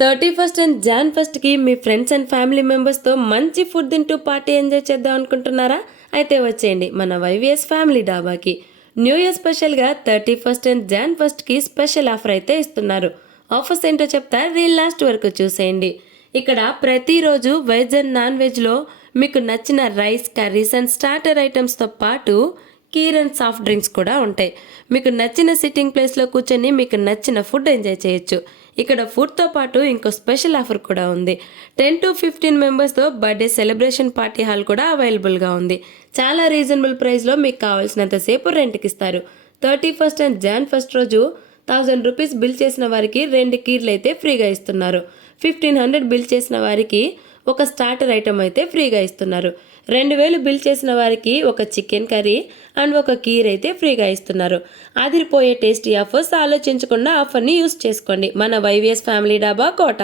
31st and John 1కి మీ friends and family మెంబర్స్తో మంచి ఫుడ్ తింటూ పార్టీ ఎంజాయ్ చేద్దాం అనుకుంటున్నారా? అయితే వచ్చేయండి మన వైవిఎస్ ఫ్యామిలీ డాబాకి. న్యూ ఇయర్ స్పెషల్గా 31st అండ్ జాన్ 1కి స్పెషల్ ఆఫర్ అయితే ఇస్తున్నారు. ఆఫర్స్ ఏంటో చెప్తా, రీల్ లాస్ట్ వరకు చూసేయండి. ఇక్కడ ప్రతిరోజు వెజ్ అండ్ నాన్ వెజ్లో మీకు నచ్చిన రైస్, కర్రీస్ అండ్ స్టార్టర్ ఐటమ్స్తో పాటు కీర్ అండ్ సాఫ్ట్ డ్రింక్స్ కూడా ఉంటాయి. మీకు నచ్చిన సిట్టింగ్ ప్లేస్లో కూర్చొని మీకు నచ్చిన ఫుడ్ ఎంజాయ్ చేయొచ్చు. ఇక్కడ ఫుడ్తో పాటు ఇంకో స్పెషల్ ఆఫర్ కూడా ఉంది. 10 to 15 మెంబర్స్తో బర్త్డే సెలబ్రేషన్ పార్టీ హాల్ కూడా అవైలబుల్గా ఉంది. చాలా రీజనబుల్ ప్రైస్లో మీకు కావాల్సినంతసేపు రెంట్కి ఇస్తారు. 31st అండ్ జాన్ 1 రోజు 1000 రూపీస్ బిల్ చేసిన వారికి 2 కీర్లు అయితే ఫ్రీగా ఇస్తున్నారు. 1500 బిల్ చేసిన వారికి ఒక స్టార్టర్ ఐటమ్ అయితే ఫ్రీగా ఇస్తున్నారు. 2000 బిల్ చేసిన వారికి ఒక చికెన్ కర్రీ అండ్ ఒక కీర్ అయితే ఫ్రీగా ఇస్తున్నారు. అదిరిపోయే టేస్టీ ఆఫర్స్, ఆలోచించకుండా ఆఫర్ని యూస్ చేసుకోండి. మన వైవిఎస్ ఫ్యామిలీ డాబా కోట.